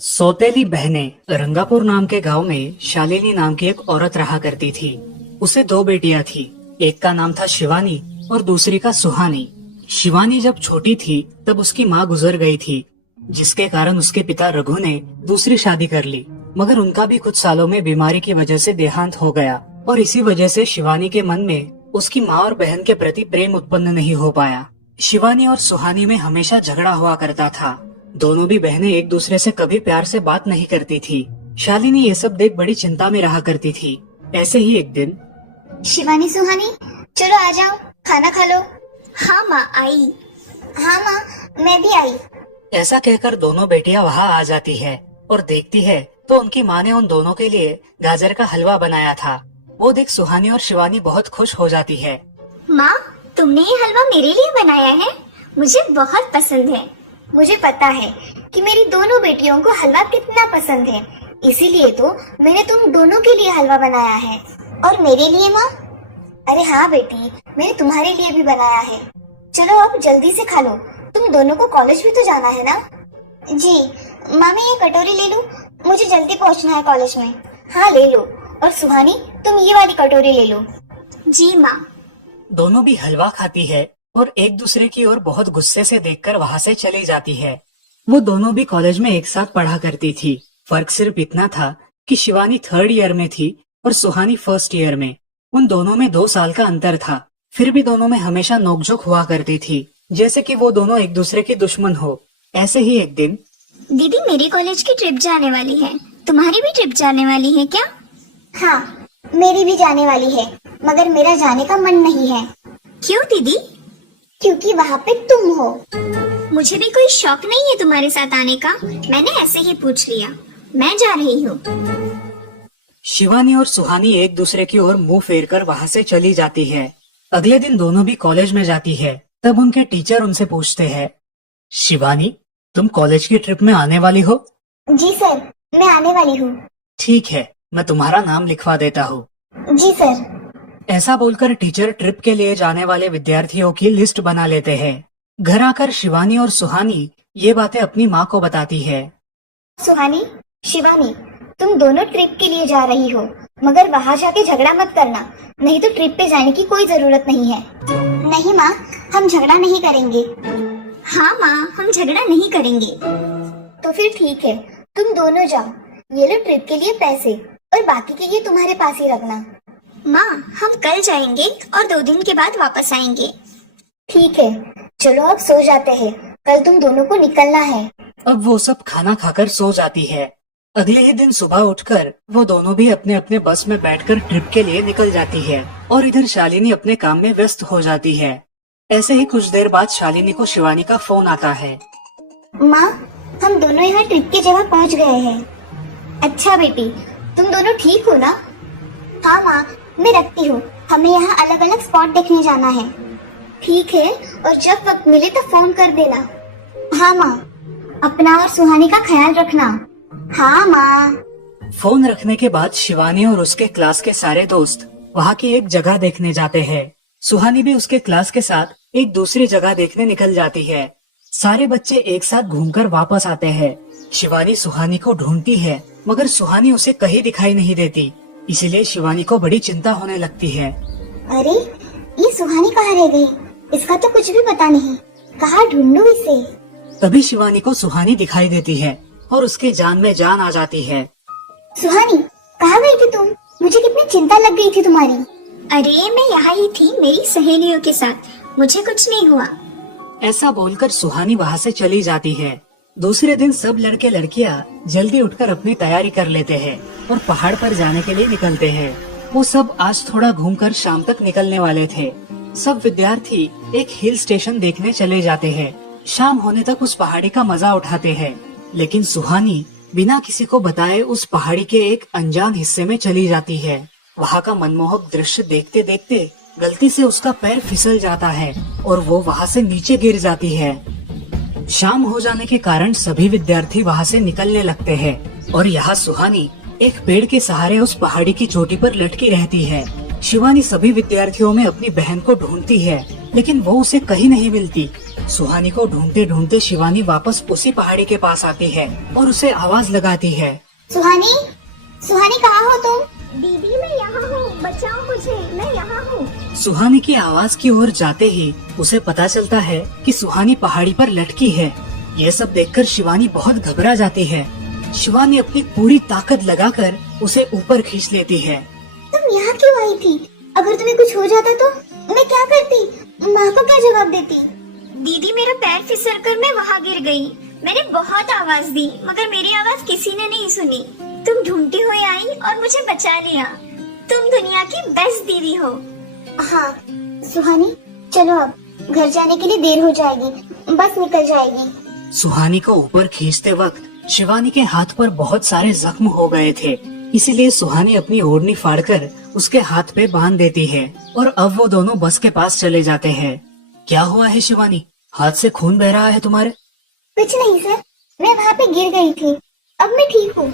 सौतेली बहनें रंगापुर नाम के गांव में शालिनी नाम की एक औरत रहा करती थी। उसे दो बेटियां थी। एक का नाम था शिवानी और दूसरी का सुहानी। शिवानी जब छोटी थी तब उसकी माँ गुजर गई थी, जिसके कारण उसके पिता रघु ने दूसरी शादी कर ली। मगर उनका भी कुछ सालों में बीमारी की वजह से देहांत हो गया और इसी वजह से शिवानी के मन में उसकी माँ और बहन के प्रति प्रेम उत्पन्न नहीं हो पाया। शिवानी और सुहानी में हमेशा झगड़ा हुआ करता था। दोनों भी बहनें एक दूसरे से कभी प्यार से बात नहीं करती थी। शालिनी ये सब देख बड़ी चिंता में रहा करती थी। ऐसे ही एक दिन शिवानी सुहानी, चलो आ जाओ, खाना खा लो। हाँ माँ आई। हाँ माँ, मैं भी आई। ऐसा कहकर दोनों बेटियां वहाँ आ जाती है और देखती है तो उनकी माँ ने उन दोनों के लिए गाजर का हलवा बनाया था। वो देख सुहानी और शिवानी बहुत खुश हो जाती है। माँ, तुमने ये हलवा मेरे लिए बनाया है? मुझे बहुत पसंद है। मुझे पता है कि मेरी दोनों बेटियों को हलवा कितना पसंद है, इसीलिए तो मैंने तुम दोनों के लिए हलवा बनाया है। और मेरे लिए माँ? अरे हाँ बेटी, मैंने तुम्हारे लिए भी बनाया है। चलो अब जल्दी से खा लो, तुम दोनों को कॉलेज भी तो जाना है ना? जी माँ, मैं ये कटोरी ले लूँ? मुझे जल्दी पहुँचना है कॉलेज में। हाँ ले लो। और सुहानी, तुम ये वाली कटोरी ले लो। जी माँ। दोनों भी हलवा खाती है और एक दूसरे की ओर बहुत गुस्से से देखकर वहाँ से चली जाती है। वो दोनों भी कॉलेज में एक साथ पढ़ा करती थी। फर्क सिर्फ इतना था कि शिवानी 3rd ईयर में थी और सुहानी 1st ईयर में। उन दोनों में 2 साल का अंतर था। फिर भी दोनों में हमेशा नोकझोंक हुआ करती थी, जैसे कि वो दोनों एक दूसरे के दुश्मन हो। ऐसे ही एक दिन दीदी, मेरी कॉलेज की ट्रिप जाने वाली है, तुम्हारी भी ट्रिप जाने वाली है क्या? हाँ, मेरी भी जाने वाली है, मगर मेरा जाने का मन नहीं है। क्यों दीदी? क्योंकि वहाँ पे तुम हो। मुझे भी कोई शौक नहीं है तुम्हारे साथ आने का, मैंने ऐसे ही पूछ लिया। मैं जा रही हूँ। शिवानी और सुहानी एक दूसरे की ओर मुंह फेरकर वहाँ से चली जाती है। अगले दिन दोनों भी कॉलेज में जाती है। तब उनके टीचर उनसे पूछते हैं, शिवानी, तुम कॉलेज की ट्रिप में आने वाली हो? जी सर, मैं आने वाली हूँ। ठीक है, मैं तुम्हारा नाम लिखवा देता हूँ। जी सर। ऐसा बोलकर टीचर ट्रिप के लिए जाने वाले विद्यार्थियों की लिस्ट बना लेते हैं। घर आकर शिवानी और सुहानी ये बातें अपनी माँ को बताती है। सुहानी, शिवानी, तुम दोनों ट्रिप के लिए जा रही हो, मगर वहाँ जाके झगड़ा मत करना, नहीं तो ट्रिप पे जाने की कोई जरूरत नहीं है। नहीं माँ, हम झगड़ा नहीं करेंगे। हाँ माँ, हम झगड़ा नहीं करेंगे। तो फिर ठीक है, तुम दोनों जाओ। ये लो ट्रिप के लिए पैसे, और बाकी के ये तुम्हारे पास ही रखना। माँ, हम कल जाएंगे और 2 दिन के बाद वापस आएंगे। ठीक है, चलो अब सो जाते हैं, कल तुम दोनों को निकलना है। अब वो सब खाना खाकर सो जाती है। अगले ही दिन सुबह उठकर वो दोनों भी अपने अपने बस में बैठकर ट्रिप के लिए निकल जाती है और इधर शालिनी अपने काम में व्यस्त हो जाती है। ऐसे ही कुछ देर बाद शालिनी को शिवानी का फोन आता है। माँ, हम दोनों यहाँ ट्रिप की जगह पहुँच गए हैं। अच्छा बेटी, तुम दोनों ठीक हो ना? हाँ माँ, मैं रखती हूँ, हमें यहाँ अलग अलग स्पॉट देखने जाना है। ठीक है, और जब वक्त मिले तो फोन कर देना। हाँ माँ, अपना और सुहानी का ख्याल रखना। हाँ माँ। फोन रखने के बाद शिवानी और उसके क्लास के सारे दोस्त वहाँ की एक जगह देखने जाते हैं। सुहानी भी उसके क्लास के साथ एक दूसरी जगह देखने निकल जाती है। सारे बच्चे एक साथ घूमकर वापस आते हैं। शिवानी सुहानी को ढूंढती है, मगर सुहानी उसे कहीं दिखाई नहीं देती, इसीलिए शिवानी को बड़ी चिंता होने लगती है। अरे, ये सुहानी कहाँ रह गई? इसका तो कुछ भी पता नहीं, कहाँ ढूंढूं इसे? तभी शिवानी को सुहानी दिखाई देती है और उसके जान में जान आ जाती है। सुहानी, कहाँ गई थी तुम? मुझे कितनी चिंता लग गई थी तुम्हारी। अरे, मैं यहाँ ही थी मेरी सहेलियों के साथ, मुझे कुछ नहीं हुआ। ऐसा बोलकर सुहानी वहाँ से चली जाती है। दूसरे दिन सब लड़के लड़कियाँ जल्दी उठकर अपनी तैयारी कर लेते हैं और पहाड़ पर जाने के लिए निकलते हैं। वो सब आज थोड़ा घूमकर शाम तक निकलने वाले थे। सब विद्यार्थी एक हिल स्टेशन देखने चले जाते हैं। शाम होने तक उस पहाड़ी का मजा उठाते हैं, लेकिन सुहानी बिना किसी को बताए उस पहाड़ी के एक अनजान हिस्से में चली जाती है। वहाँ का मनमोहक दृश्य देखते देखते गलती से उसका पैर फिसल जाता है और वो वहाँ से नीचे गिर जाती है। शाम हो जाने के कारण सभी विद्यार्थी वहाँ से निकलने लगते हैं और यहाँ सुहानी एक पेड़ के सहारे उस पहाड़ी की चोटी पर लटकी रहती है। शिवानी सभी विद्यार्थियों में अपनी बहन को ढूंढती है लेकिन वो उसे कहीं नहीं मिलती। सुहानी को ढूंढते ढूंढते शिवानी वापस उसी पहाड़ी के पास आती है और उसे आवाज लगाती है। सुहानी, सुहानी कहाँ हो तुम? दीदी मैं यहाँ हूँ, बचाओ मुझे, मैं यहाँ हूँ। सुहानी की आवाज की ओर जाते ही उसे पता चलता है कि सुहानी पहाड़ी पर लटकी है। ये सब देखकर शिवानी बहुत घबरा जाती है। शिवानी अपनी पूरी ताकत लगाकर उसे ऊपर खींच लेती है। तुम यहाँ क्यों आई थी? अगर तुम्हें कुछ हो जाता तो मैं क्या करती? माँ को क्या जवाब देती? दीदी मेरा पैर फिसल कर मैं वहाँ गिर गई। मैंने बहुत आवाज दी मगर मेरी आवाज किसी ने नहीं सुनी। तुम ढूंढती हुई आई और मुझे बचा लिया। तुम दुनिया की बेस्ट दीदी हो। हाँ सुहानी, चलो अब घर जाने के लिए देर हो जाएगी, बस निकल जाएगी। सुहानी को ऊपर खींचते वक्त शिवानी के हाथ पर बहुत सारे जख्म हो गए थे, इसीलिए सुहानी अपनी ओढ़नी फाड़कर उसके हाथ पे बांध देती है और अब वो दोनों बस के पास चले जाते हैं। क्या हुआ है शिवानी, हाथ से खून बह रहा है तुम्हारे? कुछ नहीं सर, मैं वहाँ पे गिर गई थी, अब मैं ठीक हूँ।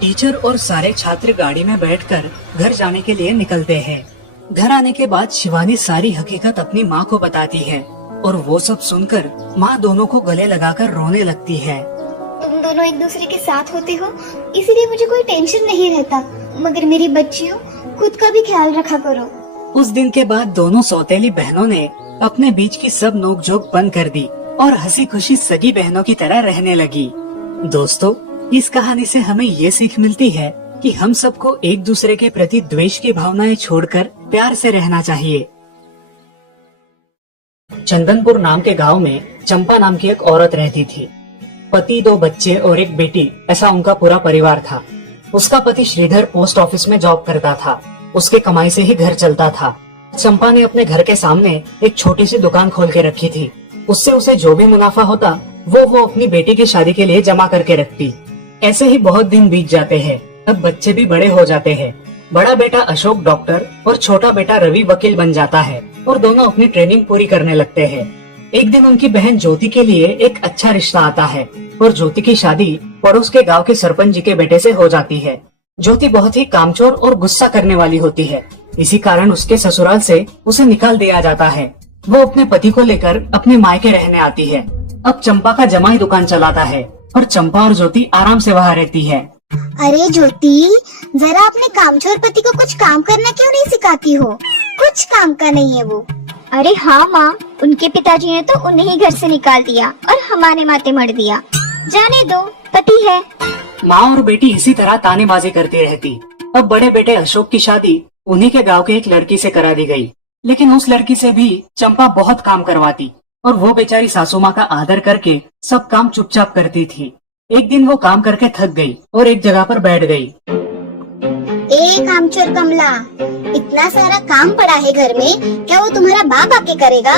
टीचर और सारे छात्र गाड़ी में बैठकर घर जाने के लिए निकलते हैं। घर आने के बाद शिवानी सारी हकीकत अपनी माँ को बताती है और वो सब सुनकर माँ दोनों को गले लगाकर रोने लगती है। तुम दोनों एक दूसरे के साथ होते हो इसीलिए मुझे कोई टेंशन नहीं रहता, मगर मेरी बच्चियों खुद का भी ख्याल रखा करो। उस दिन के बाद दोनों सौतेली बहनों ने अपने बीच की सब नोकझोंक बंद कर दी और हंसी खुशी सगी बहनों की तरह रहने लगी। दोस्तों, इस कहानी से हमें ये सीख मिलती है कि हम सबको एक दूसरे के प्रति द्वेष की भावनाएं छोड़कर प्यार से रहना चाहिए। चंदनपुर नाम के गांव में चंपा नाम की एक औरत रहती थी। पति, 2 बच्चे और एक बेटी, ऐसा उनका पूरा परिवार था। उसका पति श्रीधर पोस्ट ऑफिस में जॉब करता था। उसके कमाई से ही घर चलता था। चंपा ने अपने घर के सामने एक छोटी सी दुकान खोल के रखी थी। उससे उसे जो भी मुनाफा होता वो अपनी बेटी की शादी के लिए जमा करके रखती। ऐसे ही बहुत दिन बीत जाते हैं। अब बच्चे भी बड़े हो जाते हैं। बड़ा बेटा अशोक डॉक्टर और छोटा बेटा रवि वकील बन जाता है और दोनों अपनी ट्रेनिंग पूरी करने लगते हैं। एक दिन उनकी बहन ज्योति के लिए एक अच्छा रिश्ता आता है और ज्योति की शादी पड़ोस के गांव के सरपंच जी के बेटे से हो जाती है। ज्योति बहुत ही कामचोर और गुस्सा करने वाली होती है, इसी कारण उसके ससुराल से उसे निकाल दिया जाता है। वो अपने पति को लेकर अपने मायके रहने आती है। अब चंपा का जमाई दुकान चलाता है और चंपा और ज्योति आराम से वहाँ रहती है। अरे ज्योति, जरा अपने कामचोर पति को कुछ काम करना क्यों नहीं सिखाती हो? कुछ काम का नहीं है वो। अरे हाँ माँ, उनके पिताजी ने तो उन्हें ही घर से निकाल दिया और हमारे माथे मर दिया। जाने दो, पति है। माँ और बेटी इसी तरह तानेबाजी करती रहती। अब बड़े बेटे अशोक की शादी उन्हीं के गांव के एक लड़की से करा दी गई, लेकिन उस लड़की से भी चंपा बहुत काम करवाती और वो बेचारी सासू माँ का आदर करके सब काम चुपचाप करती थी। एक दिन वो काम करके थक गई और एक जगह पर बैठ गई। ए कामचोर कमला, इतना सारा काम पड़ा है घर में, क्या वो तुम्हारा बाप आके करेगा?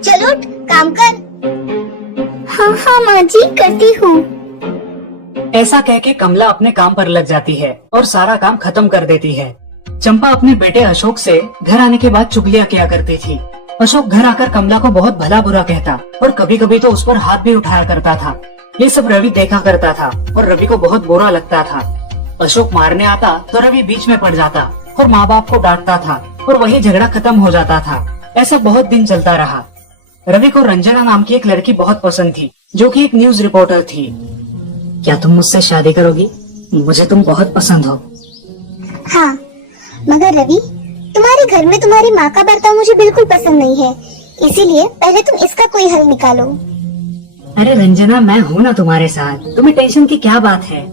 चलो उठ, काम कर। हाँ हाँ माँ जी, करती हूँ। ऐसा कह के कमला अपने काम पर लग जाती है और सारा काम खत्म कर देती है। चंपा अपने बेटे अशोक से घर आने के बाद चुगलियां किया करती थी। अशोक घर आकर कमला को बहुत भला बुरा कहता और कभी कभी तो उस पर हाथ भी उठाया करता था। ये सब रवि देखा करता था और रवि को बहुत बुरा लगता था। अशोक मारने आता तो रवि बीच में पड़ जाता और माँ बाप को डांटता था और वही झगड़ा खत्म हो जाता था। ऐसा बहुत दिन चलता रहा। रवि को रंजना नाम की एक लड़की बहुत पसंद थी, जो कि एक न्यूज रिपोर्टर थी। क्या तुम मुझसे शादी करोगी? मुझे तुम बहुत पसंद हो। हाँ, मगर रवि, तुम्हारे घर में तुम्हारी माँ का बर्ताव मुझे बिल्कुल पसंद नहीं है, इसीलिए पहले तुम इसका कोई हल निकालो। अरे रंजना, मैं हूँ ना तुम्हारे साथ, तुम्हें टेंशन की क्या बात है?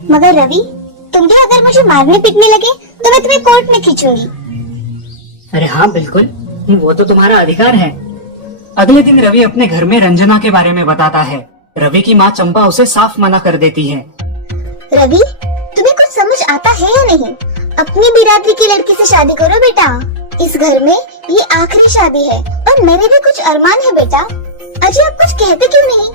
मगर रवि, तुम भी अगर मुझे मारने पीटने लगे तो मैं तुम्हें कोर्ट में खींचूंगी। अरे हाँ बिल्कुल, वो तो तुम्हारा अधिकार है। अगले दिन रवि अपने घर में रंजना के बारे में बताता है। रवि की माँ चंपा उसे साफ मना कर देती है। रवि, तुम्हें कुछ समझ आता है या नहीं? अपनी बिरादरी की लड़की से शादी करो बेटा। इस घर में ये आखिरी शादी है और मेरे भी कुछ अरमान है बेटा। अजय, आप कुछ कहते क्यों नहीं?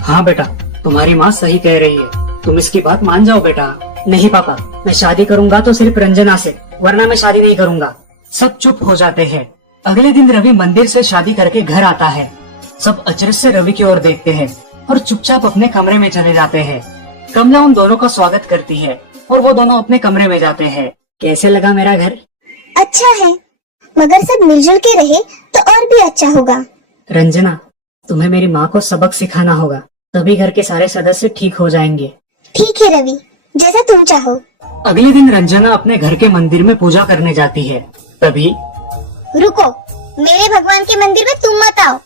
हाँ बेटा, तुम्हारी माँ सही कह रही है, तुम इसकी बात मान जाओ बेटा। नहीं पापा, मैं शादी करूंगा तो सिर्फ रंजना से, वरना मैं शादी नहीं करूंगा। सब चुप हो जाते हैं। अगले दिन रवि मंदिर से शादी करके घर आता है। सब अचरज से रवि की ओर देखते हैं और चुपचाप अपने कमरे में चले जाते हैं। कमला उन दोनों का स्वागत करती है और वो दोनों अपने कमरे में जाते हैं। कैसे लगा मेरा घर? अच्छा है, मगर सब मिलजुल के रहे तो और भी अच्छा होगा। रंजना, तुम्हें मेरी माँ को सबक सिखाना होगा, तभी घर के सारे सदस्य ठीक हो जाएंगे। ठीक है रवि, जैसा तुम चाहो। अगले दिन रंजना अपने घर के मंदिर में पूजा करने जाती है। तभी रुको, मेरे भगवान के मंदिर में तुम मत आओ,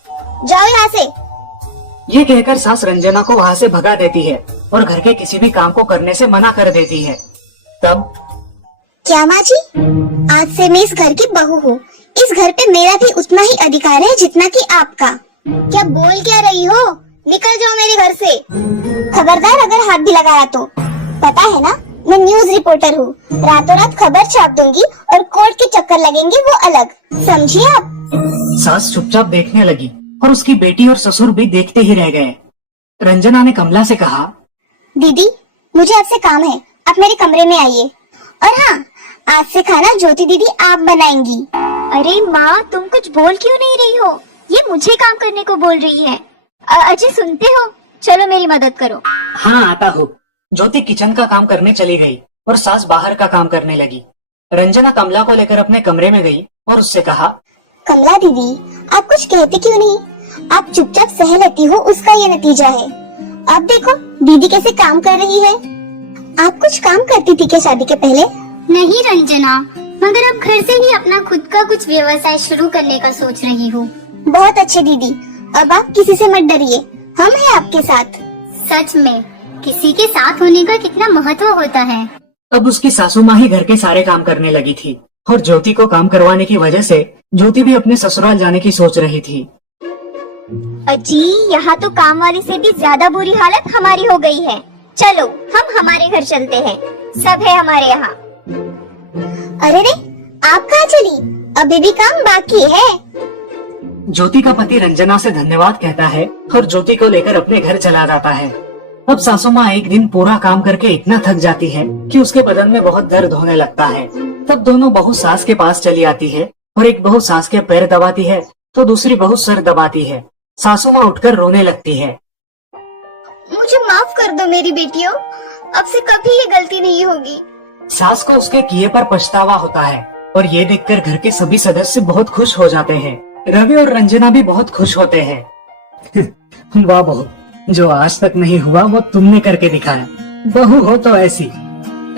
जाओ यहाँ से। ये कहकर सास रंजना को वहाँ से भगा देती है और घर के किसी भी काम को करने से मना कर देती है। तब क्या माँ जी, आज से मैं इस घर की बहू हूँ। इस घर पे मेरा भी उतना ही अधिकार है जितना कि आपका। क्या बोल क्या रही हो? निकल जाओ मेरे घर से। खबरदार अगर हाथ भी लगाया तो। पता है ना, मैं न्यूज रिपोर्टर हूँ। रातों रात खबर छाप दूंगी और कोर्ट के चक्कर लगेंगे वो अलग, समझिए आप। सास चुपचाप देखने लगी और उसकी बेटी और ससुर भी देखते ही रह गए। रंजना ने कमला से कहा, दीदी, मुझे आपसे काम है, आप मेरे कमरे में आइए। और हाँ, आज से खाना ज्योति दीदी आप बनाएंगी। अरे माँ, तुम कुछ बोल क्यों नहीं रही हो? ये मुझे काम करने को बोल रही है। अजय सुनते हो? चलो मेरी मदद करो। हाँ आता हूँ। ज्योति किचन का काम करने चली गई और सास बाहर का काम करने लगी। रंजना कमला को लेकर अपने कमरे में गई और उससे कहा, कमला दीदी, आप कुछ कहते क्यों नहीं? आप चुपचाप सह लेती हो, उसका ये नतीजा है। अब देखो दीदी कैसे काम कर रही है। आप कुछ काम करती थी क्या शादी के पहले? नहीं रंजना, मगर अब घर से ही अपना खुद का कुछ व्यवसाय शुरू करने का सोच रही हूँ। बहुत अच्छे दीदी, अब आप किसी से मत डरिए, हम हैं आपके साथ। सच में किसी के साथ होने का कितना महत्व होता है। अब उसकी सासू माँ ही घर के सारे काम करने लगी थी और ज्योति को काम करवाने की वजह से ज्योति भी अपने ससुराल जाने की सोच रही थी। अजी, यहाँ तो काम वाली से भी ज्यादा बुरी हालत हमारी हो गई है। चलो हम हमारे घर चलते हैं, सब है हमारे यहाँ। अरे रे, आप कहाँ चली? अभी भी काम बाकी है। ज्योति का पति रंजना से धन्यवाद कहता है और ज्योति को लेकर अपने घर चला जाता है। अब सासू माँ एक दिन पूरा काम करके इतना थक जाती है कि उसके बदन में बहुत दर्द होने लगता है। तब दोनों बहू सास के पास चली आती है और एक बहू सास के पैर दबाती है तो दूसरी बहू सर दबाती है। सासू माँ उठकर रोने लगती है। मुझे माफ कर दो मेरी बेटियों, अब से कभी ये गलती नहीं होगी। सास को उसके किए पर पछतावा होता है और ये देखकर घर के सभी सदस्य बहुत खुश हो जाते हैं। रवि और रंजना भी बहुत खुश होते हैं। वाह बहू, जो आज तक नहीं हुआ वो तुमने करके दिखाया। बहू हो तो ऐसी।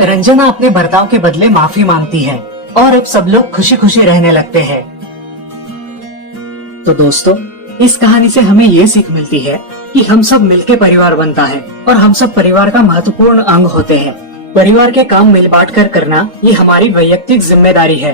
रंजना अपने बर्ताव के बदले माफी मांगती है और अब सब लोग खुशी खुशी रहने लगते हैं। तो दोस्तों, इस कहानी से हमें ये सीख मिलती है कि हम सब मिलके परिवार बनता है और हम सब परिवार का महत्वपूर्ण अंग होते हैं। परिवार के काम मिल बांट कर करना ये हमारी वैयक्तिक जिम्मेदारी है।